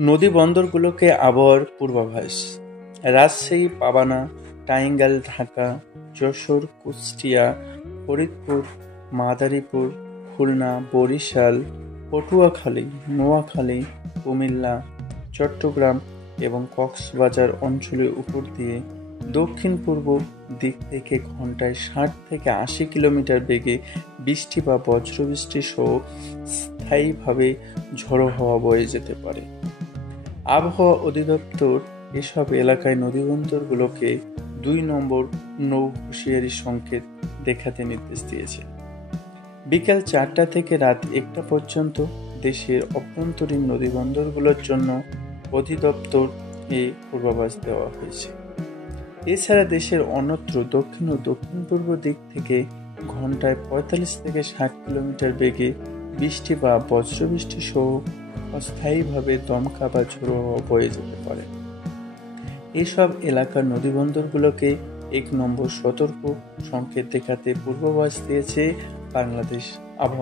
নদী বন্দরগুলোকে আবহাওয়ার পূর্বাভাস। রাজশাহী, পাবনা, টাঙ্গাইল, ঢাকা, যশোর, কুষ্টিয়া, ফরিদপুর, মাদারীপুর, খুলনা, বরিশাল, পটুয়াখালী, নোয়াখালী, কুমিল্লা, চট্টগ্রাম এবং কক্সবাজার অঞ্চলের উপর দিয়ে দক্ষিণ-পূর্ব দিক থেকে ঘন্টায় ৬০ থেকে ৮০ কিলোমিটার বেগে বৃষ্টি বা বজ্রবৃষ্টি সহ স্থায়ীভাবে ঝোড়ো হাওয়া বয়ে যেতে পারে। আবহাওয়া অধিদপ্তর এসব এলাকায় নদীবন্দরগুলোকে ২ নম্বর নৌ হুঁশিয়ারি সংকেত দেখাতে নির্দেশ দিয়েছে। বিকেল ৪টা থেকে রাত ১টা পর্যন্ত দেশের অভ্যন্তরীণ নদীবন্দরগুলোর জন্য অধিদপ্তর এ পূর্বাভাস দেওয়া হয়েছে। এছাড়া দেশের অন্যত্র দক্ষিণ ও দক্ষিণ-পূর্ব দিক থেকে ঘন্টায় ৪৫ থেকে ৬০ কিলোমিটার বেগে বৃষ্টি বা বজ্রবৃষ্টি সহ অস্থায়ীভাবে দমকা বা ঝোড়ো হাওয়া বয়ে যেতে পারে। এসব এলাকার নদীবন্দরগুলোকে ১ নম্বর সতর্ক সংকেত দেখাতে পূর্বাভাস দিয়েছে বাংলাদেশ আবহাওয়া